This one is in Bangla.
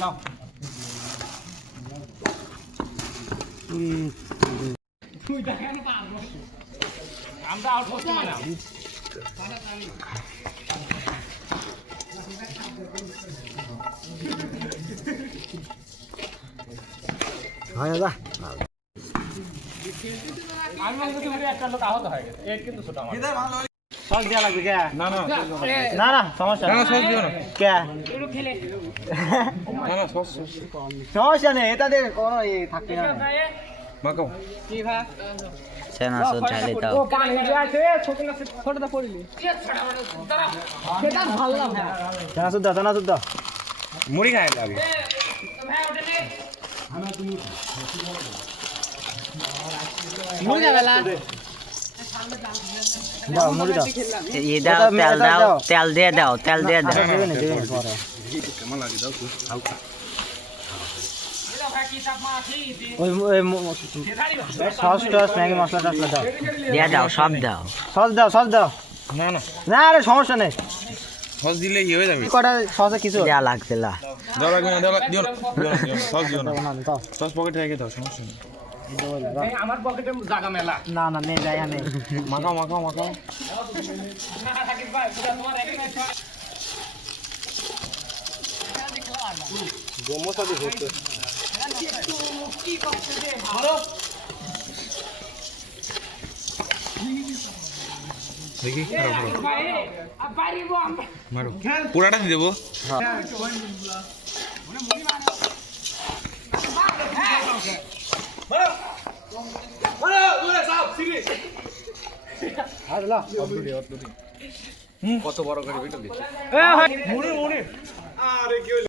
নাও তুই দেখেন পারবো আমরা আউট করতে মানে হয় দাদা আমি মনে করি একটা লোক আহত হয়ে গেছে এর কিন্তু ছোট আমার সস দেওয়া লাগবে কে না না না না সমস্যা না সস দিও না কে একটু খেলে না না সস সমস্যা নেই এটাতে কোনো থাকবে না মাকাও কি ভাই সেনা সব ঢালে দাও ও পানি আছে ছোটটা পড়িলি সেটা ভালো না জানা শুদ্ধ মুড়ি খায় লাগে মুড়ি খাবেলা দাও মুড়ি দাও ये दाओ तेल दे दाओ तेल दे दाओ দেবে না পরে কেমন লাগে দাও তো হালকা ওই সস টস ম্যাগি মশলা টসলা দাও दे दाओ सब दाओ সস দাও না না না আরে সমস্যা নেই সস দিলে কি হয়ে যাবে কটা সসে কিছু যা লাগছে লা দাও লাগবে না দাও দিও না সস দিও না না দাও সস পকেটে রেখে দাও সমস্যা নেই আমার পকেটে জায়গা মেলা না না নেই যায় নেই মাখাও মাখাও মাখাও দেখি মারো পুরাটা দিয়ে দেবো কত বড় করে